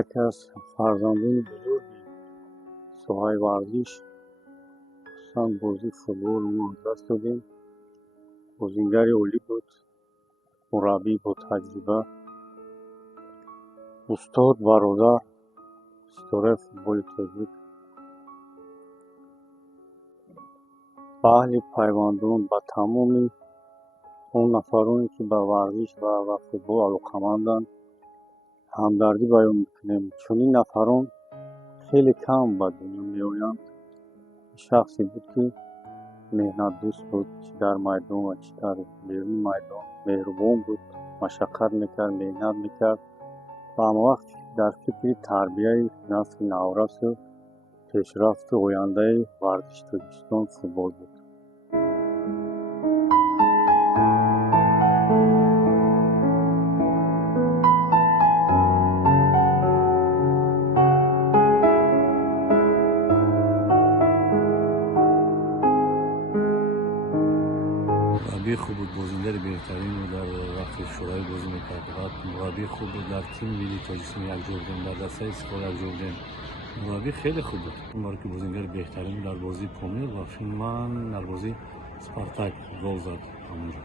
یکی از فرزندان بزرگی ساحه ورزش خصوصا بازی فوتبال ما دست دادیم. بازیگری عالی بود، مربی با تجربه، استاد برادر ستاره فوتبال تاجیک. به اهل پیوندان به تمامی اون نفرانی که به ورزش و فوتبال علاقه‌مندند همدردی بیان میکنیم، چون این نفران خیلی کم به دنیا میآیند. شخصی بود که مهنت دوست بود، چه در میدان و چه در بیرون میدان مهربان بود، مشقت میکرد، مهنت میکرد و همه وقت در فکر تربیه نسل نورس و پیشرفت آینده ورزش تاجیکستان فوتبال بود. مربی خوب بود، بازیگر بهترین بود، در وقتی شورای بازی میکرد. مربی خوب بود، در تیم ملی تاجیکستان یک جور بودیم، در دسته اسکول یک جور بودیم. مربی خیلی خوب بود. اون بار که بازیگر بهترین در بازی پامیر و من در بازی اسپارتاک گل زد همونجا.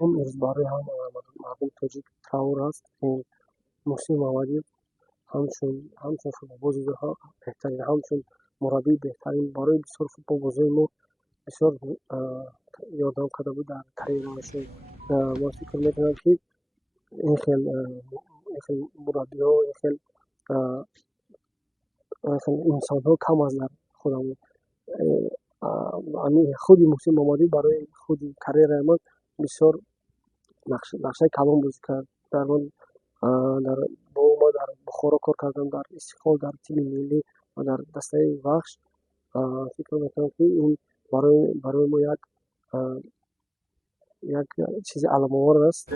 هم ارزباری هم مردم تاجیک تراور است که محسن محمدی همچون فوتبال‌بازیگرها بهترین، همچون مربی بهترین برای بسیار فوتبال‌بازی ما بسیار یادم کرده بود در کاریرش. ما فکر میکنم که این خیلی مربی ها، این خیلی انسان ها کم از در خودمون. خود محسن محمدی برای خود کریر من بسیار نقشه کلان بازی کرد. در من با ما در بخارا کار کردم، در استقلال، در تیم ملی و در دسته بخش. فکر میکنم که این برای ما یک چیز علام‌آور است.